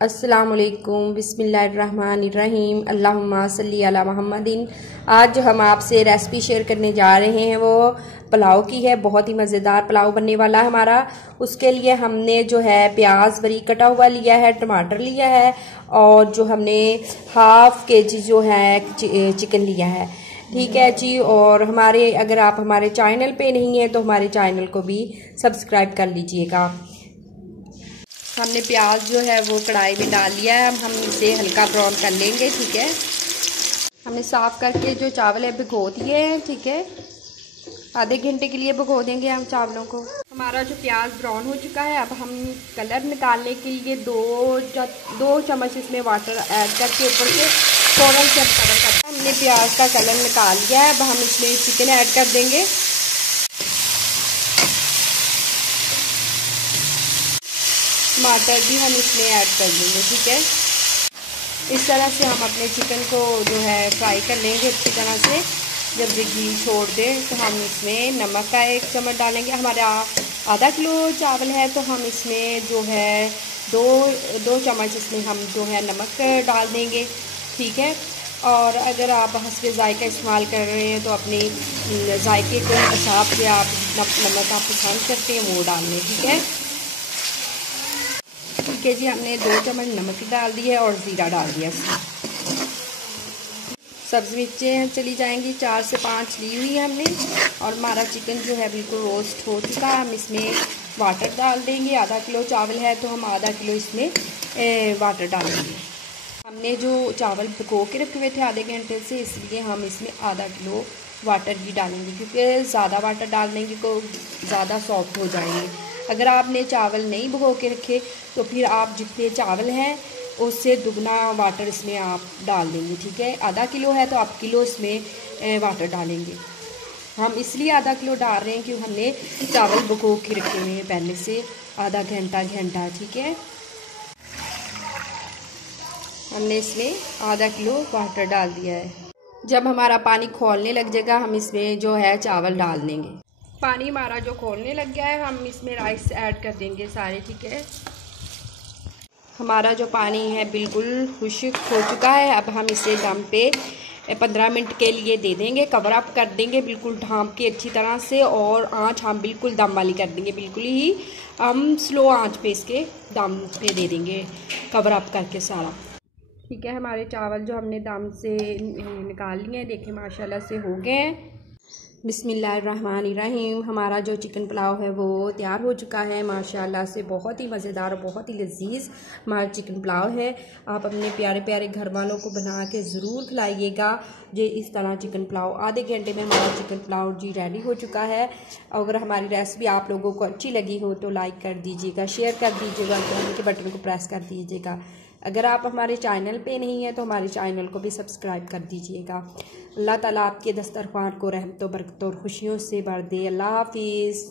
अस्सलामुअलैकुम बिस्मिल्लाहिर्रहमानिर्रहीम अल्लाहुम्मा सल्ली अला मुहम्मदिन। आज जो हम आपसे रेसिपी शेयर करने जा रहे हैं वो पुलाव की है। बहुत ही मज़ेदार पुलाव बनने वाला है हमारा। उसके लिए हमने जो है प्याज बारीक कटा हुआ लिया है, टमाटर लिया है और जो हमने हाफ केजी जो है चिकन लिया है। ठीक है जी। और अगर आप हमारे चैनल पे नहीं हैं तो हमारे चैनल को भी सब्सक्राइब कर लीजिएगा। हमने प्याज जो है वो कढ़ाई में डाल लिया है। हम इसे हल्का ब्राउन कर लेंगे। ठीक है, हमने साफ़ करके जो चावल है भिगो दिए हैं। ठीक है, आधे घंटे के लिए भिगो देंगे हम चावलों को। हमारा जो प्याज ब्राउन हो चुका है, अब हम कलर निकालने के लिए दो चम्मच इसमें वाटर ऐड करके ऊपर से फ़ौरन से कलर करते हैं। हमने प्याज का कलर निकाल लिया है। अब हम इसमें चिकन ऐड कर देंगे। टमाटर भी हम इसमें ऐड कर देंगे। ठीक है, इस तरह से हम अपने चिकन को जो है फ्राई कर लेंगे अच्छी तरह से। जब ये घी छोड़ दे तो हम इसमें नमक का 1 चम्मच डालेंगे। हमारा आधा किलो चावल है तो हम इसमें जो है दो चम्मच इसमें हम जो है नमक डाल देंगे। ठीक है, और अगर आप हस्बे जायका इस्तेमाल कर रहे हैं तो अपने जायके के हिसाब से आप नमक आप पसंद करते हैं वो डाल लें। ठीक है, ठीक है जी। हमने 2 चम्मच नमक डाल दिया है और ज़ीरा डाल दिया। सब्ज़ी मिर्चें चली जाएंगी 4 से 5 ली हुई है हमने। और हमारा चिकन जो है बिल्कुल रोस्ट हो चुका है। हम इसमें वाटर डाल देंगे। आधा किलो चावल है तो हम आधा किलो इसमें वाटर डालेंगे। हमने जो चावल भिगो के रखे हुए थे आधे घंटे से, इसलिए हम इसमें आधा किलो वाटर ही डालेंगे, क्योंकि ज़्यादा वाटर डाल देंगे तो ज़्यादा सॉफ्ट हो जाएंगे। अगर आपने चावल नहीं भिगो के रखे तो फिर आप जितने चावल हैं उससे दुगना वाटर इसमें आप डाल देंगे। ठीक है, आधा किलो है तो आप किलो इसमें वाटर डालेंगे। हम इसलिए आधा किलो डाल रहे हैं क्योंकि हमने चावल भिगो के रखे हुए हैं पहले से आधा घंटा। ठीक है, हमने इसमें आधा किलो वाटर डाल दिया है। जब हमारा पानी खौलने लग जाएगा हम इसमें जो है चावल डाल देंगे। पानी हमारा जो खौलने लग गया है हम इसमें राइस ऐड कर देंगे सारे। ठीक है, हमारा जो पानी है बिल्कुल खुश्क हो चुका है। अब हम इसे दम पे 15 मिनट के लिए दे देंगे, कवर अप कर देंगे बिल्कुल ढाँप के अच्छी तरह से। और आँच हम बिल्कुल दम वाली कर देंगे, बिल्कुल ही हम स्लो आँच पे इसके दम पे दे देंगे कवर अप करके सारा। ठीक है, हमारे चावल जो हमने दम से निकाल लिए हैं देखें माशाल्लाह से हो गए हैं। बिस्मिल्लाहिर्रहमानिर्रहीम। हमारा जो चिकन पुलाव है वो तैयार हो चुका है माशाल्लाह से। बहुत ही मज़ेदार और बहुत ही लजीज हमारा चिकन पुलाव है। आप अपने प्यारे प्यारे घर वालों को बना के ज़रूर खिलाइएगा। ये इस तरह चिकन पुलाव आधे घंटे में हमारा चिकन पुलाव जी रेडी हो चुका है। अगर हमारी रेसिपी आप लोगों को अच्छी लगी हो तो लाइक कर दीजिएगा, शेयर कर दीजिएगा, घंटे के बटन को प्रेस कर दीजिएगा। अगर आप हमारे चैनल पे नहीं हैं तो हमारे चैनल को भी सब्सक्राइब कर दीजिएगा। अल्लाह ताला आपके दस्तरखान को रहमतों बरकतों और खुशियों से भर दे। अल्लाह हाफिज़।